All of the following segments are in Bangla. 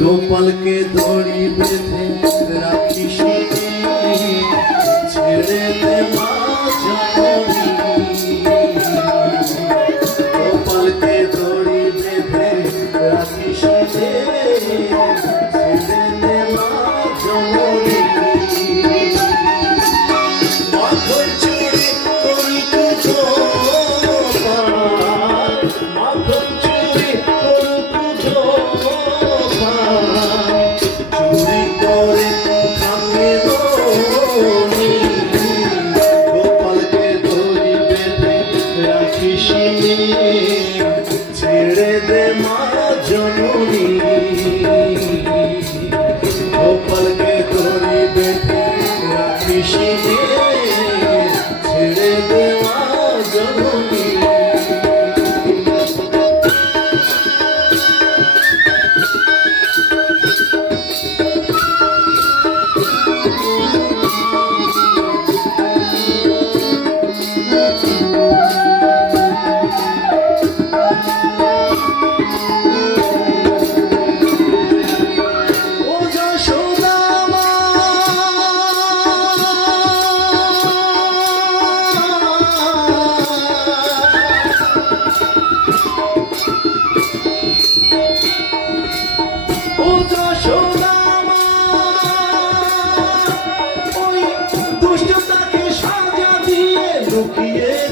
গোপালকে দড়ি বেঁধে রাখিস ছেড়ে দে মা গোপালকে দড়ি বেঁধে রাখিস o que ele.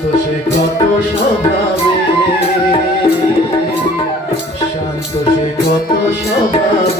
শান্ত সে কত স্বভাবে শান্ত সে কত স্বভাবে।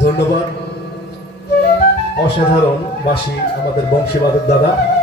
ধন্যবাদ। অসাধারণ বাসী আমাদের বংশীবাদের দাদা।